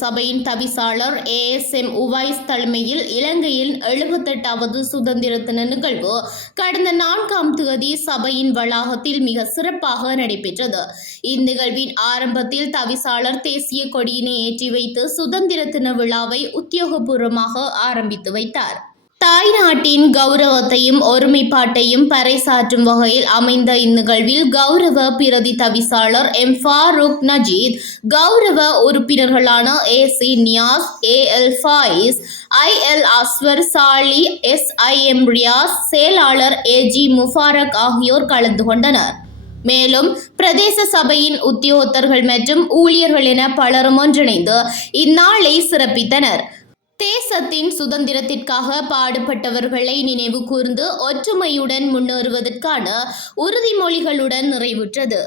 சபையின் தவிசாளர் ASM உவைஸ் தலைமையில் இலங்கையில் 78வது சுதந்திர தின நிகழ்வு கடந்த 4ஆம் தேதி சபையின் வளாகத்தில் மிக சிறப்பாக நடைபெற்றது. இந்நிகழ்வின் ஆரம்பத்தில் தவிசாளர் தேசிய கொடியினை ஏற்றி வைத்து சுதந்திர தின விழாவை உத்தியோகபூர்வமாக ஆரம்பித்து வைத்தார். தாய்நாட்டின் கௌரவத்தையும் ஒருமைப்பாட்டையும் பறைசாற்றும் வகையில் அமைந்த இந்நிகழ்வில் கௌரவ பிரதி தவிசாளர் ஃபாரூக் நஜீத், கௌரவ உறுப்பினர்களான AC Niyas, AL Fayis, IL Ashwar சாலி, SIM ரியாஸ், செயலாளர் AG முபாரக் ஆகியோர் கலந்து கொண்டனர். மேலும் பிரதேச சபையின் உத்தியோகத்தர்கள் மற்றும் ஊழியர்கள் என பலரும் ஒன்றிணைந்து இந்நாளை சிறப்பித்தனர். தேசத்தின் சுதந்திரத்திற்காக பாடுபட்டவர்களை நினைவு கூர்ந்து ஒற்றுமையுடன் முன்னேறுவதற்கான உறுதிமொழிகளுடன் நிறைவுற்றது.